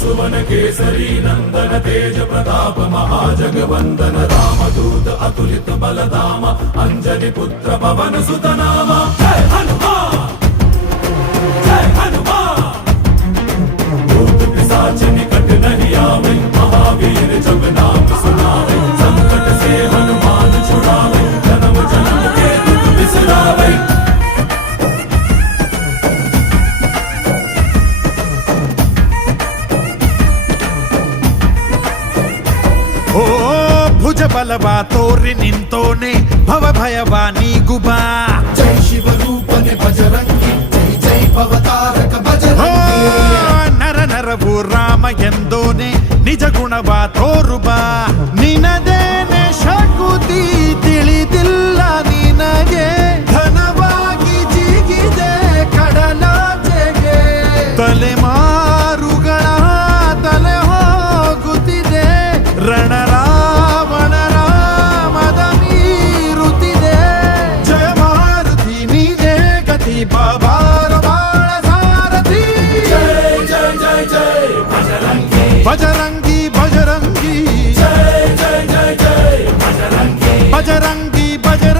सुवन केसरी नंदन तेज प्रताप महाजगवंदन रामदूत अतुलित बलधाम अंजनी पुत्र पवन सुत नाम जय हनुमान जय हनुमान। भूत पिशाच निकट नहीं आवे महावीर जब नाम सुनावे संकट से हनुमान छुड़ावे जन्म जन्म के दुख बिसरावे। ಓ ಭುಜ ಬಲವಾ ತೋರಿ ನಿಂತೋನೆ ಭವ ಭಯವಾ ನೀಗುಬಾ जय शिव रूपने बजरंगी जय जय भवतारक बजरंगी। ನರ ನರವು ರಾಮ ಎಂದೋನೆ ನಿಜ ಗುಣವಾ ತೋರುಬಾ ನಿನದೇನೆ ಶಕುತಿ ತಿಳಿದಿಲ್ಲ ನಿನಗೆ ಧನವಾಗಿ ಜಿಗಿದೆ ಕಡಲಾಚೆಗೆ ತಲೆಮಾರುಗಳ ತಲೆ ಹೋಗುತ್ತಿದೆ ರಣರಾವಣರ ಮದ ಮೀರುತ್ತಿದೆ ಜಯ ಮಾರುತಿ ನೀನೇ ಗತಿ ಬಾಬಾರ ಬಾಳ ಸಾರಥಿ जय जय जय जय बजरंगी ಬಜರಂಗಿ ಬಜರಂಗಿ जय जय जय जय बजरंगी ಬಜರಂಗಿ